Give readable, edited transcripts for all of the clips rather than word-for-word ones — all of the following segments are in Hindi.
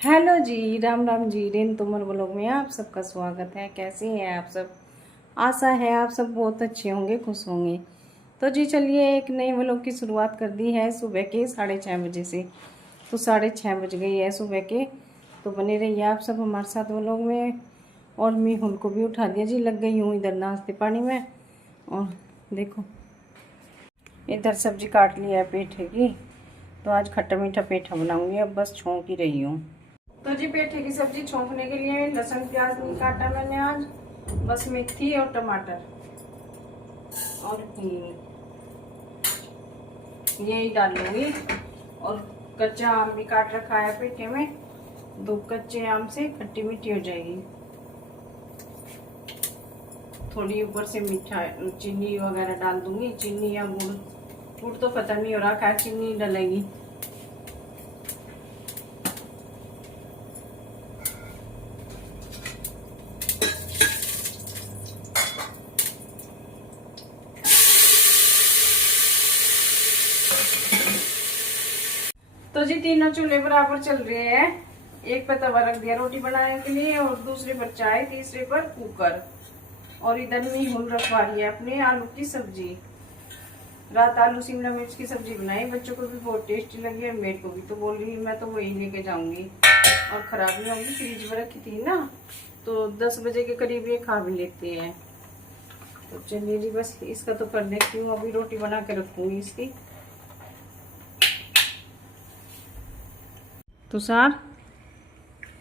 हेलो जी, राम राम जी। रेन तोमर ब्लॉग में आप सबका स्वागत है। कैसे हैं आप सब? आशा है आप सब बहुत अच्छे होंगे, खुश होंगे। तो जी चलिए, एक नए ब्लॉग की शुरुआत कर दी है सुबह के 6:30 बजे से। तो 6:30 बज गई है सुबह के। तो बने रहिए आप सब हमारे साथ ब्लॉग में। और मीहुल को भी उठा दिया जी, लग गई हूँ इधर नाश्ते पानी में। और देखो इधर सब्जी काट ली है पेठे की। तो आज खट्टा मीठा पेठा बनाऊंगी, अब बस छोंक ही रही हूँ। तो जी पेठे की सब्जी छोंकने के लिए लहसुन प्याज नहीं काटा मैंने आज, बस मेथी और टमाटर और यही डाल लूंगी। और कच्चा आम भी काट रखा है पेठे में, 2 कच्चे आम से खट्टी मीठी हो जाएगी। थोड़ी ऊपर से मीठा चीनी वगैरह डाल दूंगी, चीनी या गुड़। गुड़ तो पता नहीं हो रहा, खैर चीनी डलेगी। तो जी तीनों चूल्हे बराबर चल रहे हैं। एक पे तवा रख दिया रोटी बनाने के लिए, और दूसरे पर चाय, तीसरे पर कुकर। और इधर मीहुल रखवा रही है अपने आलू की सब्जी। रात आलू शिमला मिर्च की सब्जी बनाई, बच्चों को भी बहुत टेस्टी लगी है, मेरे को भी। तो बोल रही मैं तो वही लेके जाऊंगी और खराब नहीं होगी, फ्रिज में रखी थी ना। तो 10 बजे के करीब ये खा भी लेते हैं। तो चलिए जी, बस इसका तो कर देती हूँ, अभी रोटी बना के रखूंगी इसकी। तुषार,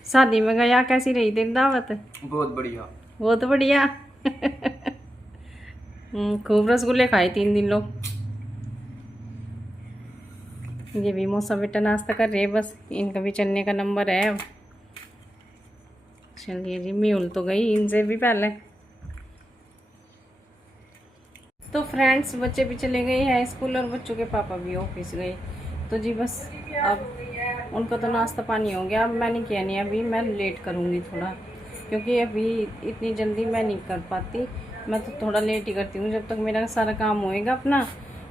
शादी में गया, कैसी रही तेरी दावत? बहुत बढ़िया। बहुत बढ़िया। खूब रसगुल्ले खाए 3 दिन लोग। ये भी मौसा बेटा नाश्ता कर रहे हैं, बस इनका भी चलने का नंबर है अब। चलिए जी, मीहुल तो गई इनसे भी पहले। तो फ्रेंड्स, बच्चे भी चले गए हैं स्कूल और बच्चों के पापा भी ऑफिस गए। तो जी बस अब उनका तो नाश्ता पानी हो गया। अब मैंने किया नहीं, अभी मैं लेट करूँगी थोड़ा, क्योंकि अभी इतनी जल्दी मैं नहीं कर पाती। मैं तो थोड़ा लेट ही करती हूँ, जब तक मेरा सारा काम होएगा अपना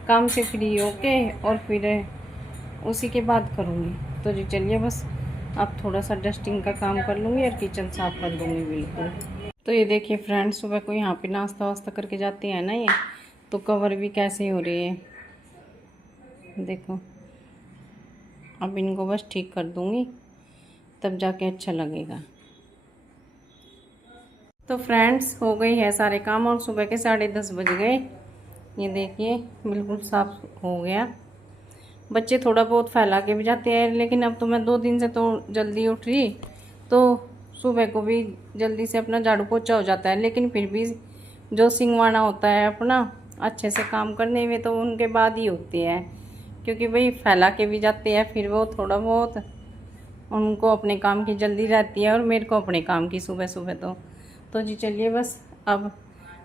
काम से फ्री होके, और फिर उसी के बाद करूँगी। तो जी चलिए, बस अब थोड़ा सा डस्टिंग का काम कर लूँगी और किचन साफ़ कर दूँगी बिल्कुल। तो ये देखिए फ्रेंड्स, सुबह को यहाँ पे नाश्ता वास्ता करके जाते हैं ना ये, तो कवर भी कैसे हो रही है देखो। अब इनको बस ठीक कर दूँगी, तब जाके अच्छा लगेगा। तो फ्रेंड्स, हो गई है सारे काम, और सुबह के 10:30 बज गए। ये देखिए बिल्कुल साफ हो गया। बच्चे थोड़ा बहुत फैला के भी जाते हैं, लेकिन अब तो मैं 2 दिन से तो जल्दी उठ रही, तो सुबह को भी जल्दी से अपना झाड़ू पोछा हो जाता है। लेकिन फिर भी जो सिंगवाना होता है अपना अच्छे से काम करने में, तो उनके बाद ही होते हैं, क्योंकि भाई फैला के भी जाते हैं, फिर वो थोड़ा बहुत उनको अपने काम की जल्दी रहती है, और मेरे को अपने काम की सुबह सुबह। तो जी चलिए, बस अब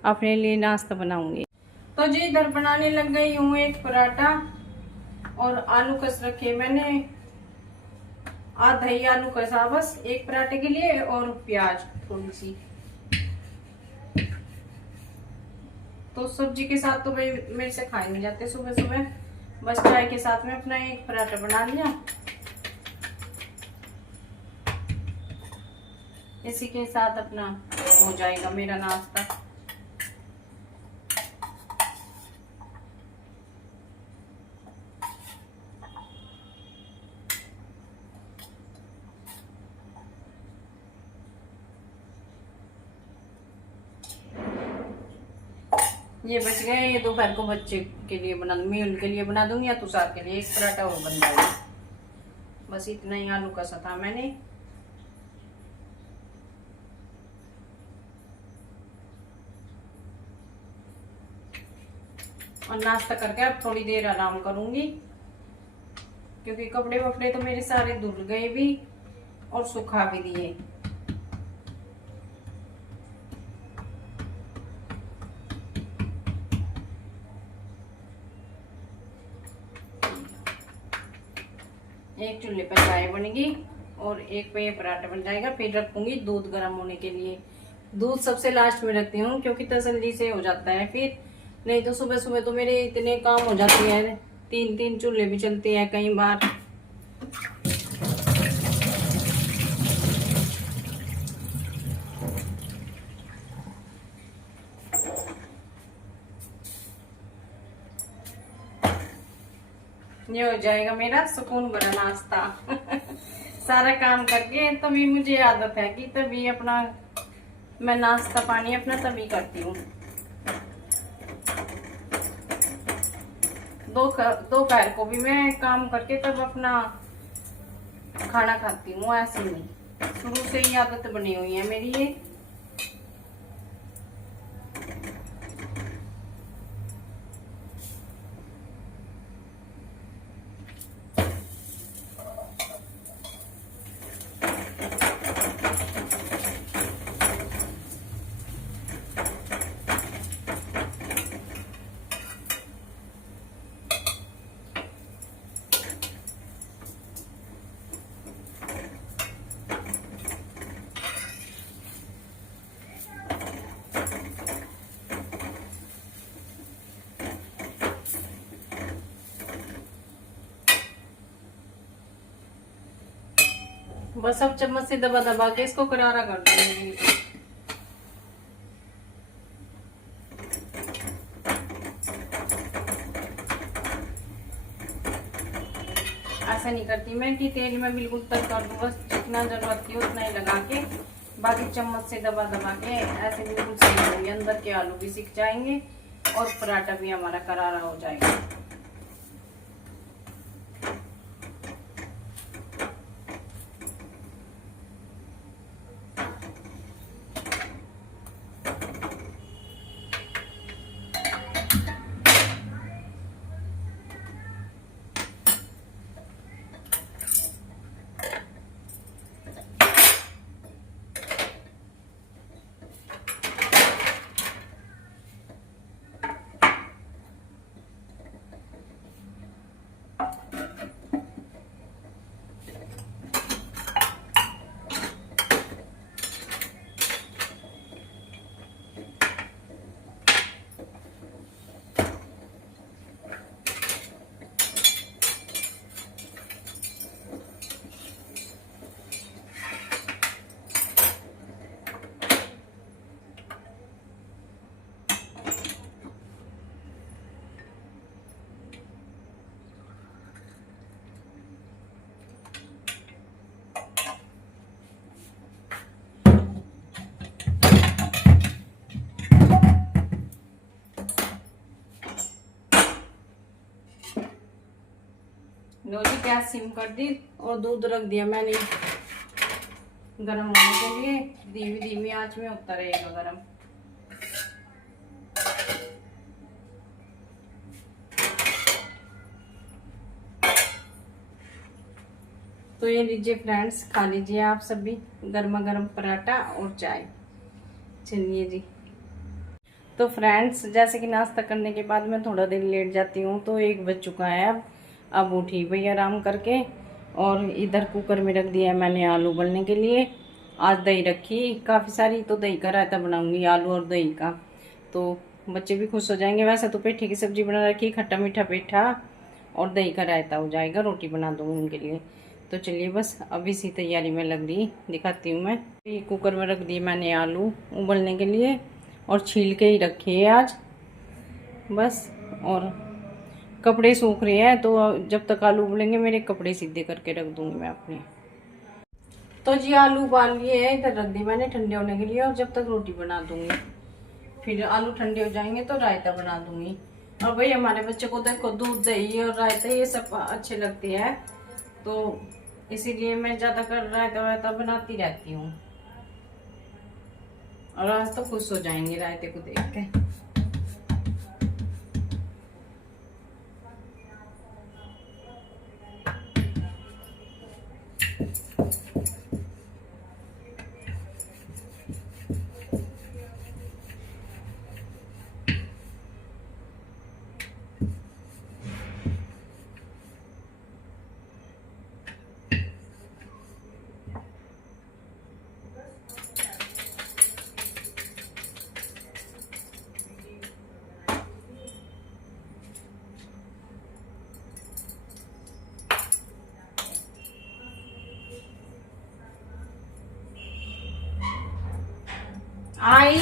अपने लिए नाश्ता बनाऊंगी। तो जी इधर बनाने लग गई हूँ एक पराठा, और आलू कस रखे मैंने, आधा ही आलू कसा बस एक पराठे के लिए, और प्याज थोड़ी सी। तो सब्जी के साथ तो भाई मेरे से खाए नहीं जाते सुबह सुबह, बस चाय के साथ में अपना एक पराठा बना लिया। इसी के साथ अपना हो जाएगा मेरा नाश्ता। ये बच गए, ये दोपहर को बच्चे के लिए बना दूंगी, उनके लिए बना दूंगी, या तुषार के लिए एक पराठा और बन जाएगा। बस इतना ही आलू कसा था मैंने। और नाश्ता करके अब थोड़ी देर आराम करूंगी, क्योंकि कपड़े वपड़े तो मेरे सारे धुल गए भी और सुखा भी दिए। एक चूल्हे पर चाय बनेगी और एक पे पराठा बन जाएगा। फिर रखूंगी दूध गर्म होने के लिए। दूध सबसे लास्ट में रखती हूँ, क्योंकि तसल्ली से हो जाता है फिर। नहीं तो सुबह सुबह तो मेरे इतने काम हो जाते हैं, 3 चूल्हे भी चलते हैं कई बार। ये हो जाएगा मेरा सुकून भरा नाश्ता। सारा काम करके तभी मुझे आदत है कि तभी अपना मैं नाश्ता पानी अपना तभी करती हूँ। दोपहर को भी मैं काम करके तब अपना खाना खाती हूँ, ऐसे नहीं, शुरू से ही आदत बनी हुई है मेरी ये। बस अब चम्मच से दबा दबा के इसको करारा कर दूंगी। ऐसा नहीं करती मैं कि तेल में बिल्कुल तक कर दूं, बस जितना जरूरत थी उतना ही लगा के, बाकी चम्मच से दबा दबा के ऐसे बिल्कुल सही होंगे। अंदर के आलू भी सिक जाएंगे और पराठा भी हमारा करारा हो जाएगा। लो जी, गैस सिम कर दी और दूध रख दिया मैंने गरम होने के लिए। धीमी धीमी आंच में होता रहेगा गरम। तो ये लीजिए फ्रेंड्स, खा लीजिए आप सभी गर्मा गर्म पराठा और चाय। चलिए जी। तो फ्रेंड्स, जैसे कि नाश्ता करने के बाद मैं थोड़ा देर लेट जाती हूँ, तो 1 बज चुका है। अब उठी भाई आराम करके, और इधर कुकर में रख दिया है मैंने आलू उबलने के लिए। आज दही रखी काफ़ी सारी, तो दही का रायता बनाऊंगी, आलू और दही का, तो बच्चे भी खुश हो जाएंगे। वैसे तो पेठी की सब्जी बना रखी, खट्टा मीठा पेठा और दही का रायता हो जाएगा, रोटी बना दूँगी उनके लिए। तो चलिए बस अब इसी तैयारी में लग रही, दिखाती हूँ मैं। ये कुकर में रख दिए मैंने आलू उबलने के लिए, और छील के ही रखे है आज बस। और कपड़े सूख रहे हैं, तो जब तक आलू उबलेंगे मेरे कपड़े सीधे करके रख दूंगी मैं अपने। तो जी आलू उबाल लिए है, इधर रख दी मैंने ठंडे होने के लिए, और जब तक रोटी बना दूंगी, फिर आलू ठंडे हो जाएंगे तो रायता बना दूंगी। और भाई हमारे बच्चे को देखो दूध दही और रायता ये सब अच्छे लगते हैं, तो इसीलिए मैं ज्यादातर रायता वायता बनाती रहती हूँ। और आज तो खुश हो जाएंगे रायते को देख के। आई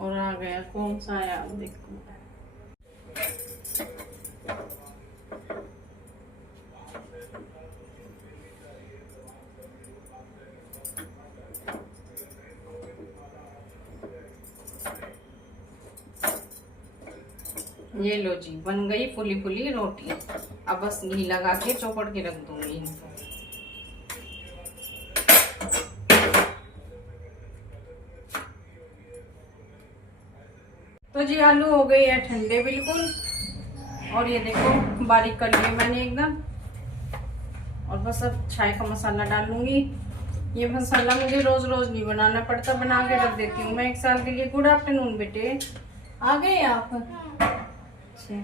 और आ गया, कौन सा आया देखो। ये लो जी, बन गई फुली फुली रोटी। अब बस घी लगा के चौपड़ के रख दूंगी इनको। तो जी आलू हो गए हैं ठंडे बिल्कुल, और ये देखो बारीक कर लिए मैंने एकदम। और बस अब चाय का मसाला डालूंगी। ये मसाला मुझे रोज रोज नहीं बनाना पड़ता, बना के रख देती हूँ मैं 1 साल के लिए। गुड आफ्टरनून बेटे, आ गए आप? अच्छा,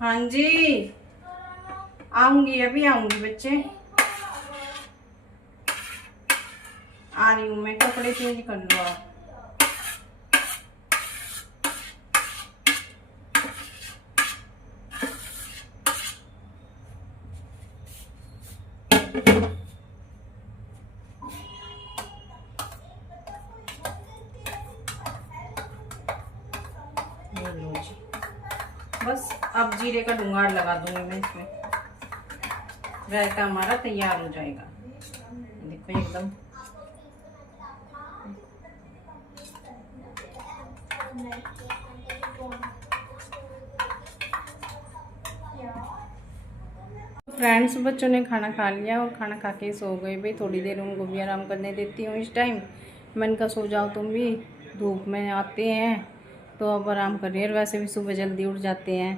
हाँ जी आऊंगी, अभी आऊंगी बच्चे, आ रही हूँ मैं। कपड़े चेंज कर लो आप। बस अब जीरे का डुंगार लगा दूंगी मैं इसमें, रायता हमारा तैयार हो जाएगा। देखो एकदम फ्रेंड्स, बच्चों ने खाना खा लिया और खाना खा के सो गए भाई। थोड़ी देर उनको भी आराम करने देती हूँ इस टाइम। मैंने कहा सो जाओ तुम भी, धूप में आते हैं तो अब आराम कर रही है, और वैसे भी सुबह जल्दी उठ जाते हैं।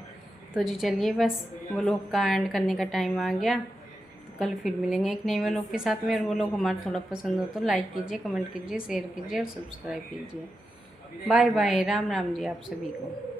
तो जी चलिए, बस व्लॉग का एंड करने का टाइम आ गया। तो कल फिर मिलेंगे एक नए व्लॉग के साथ में। और व्लॉग हमारा थोड़ा पसंद हो तो लाइक कीजिए, कमेंट कीजिए, शेयर कीजिए और सब्सक्राइब कीजिए। बाय बाय, राम राम जी आप सभी को।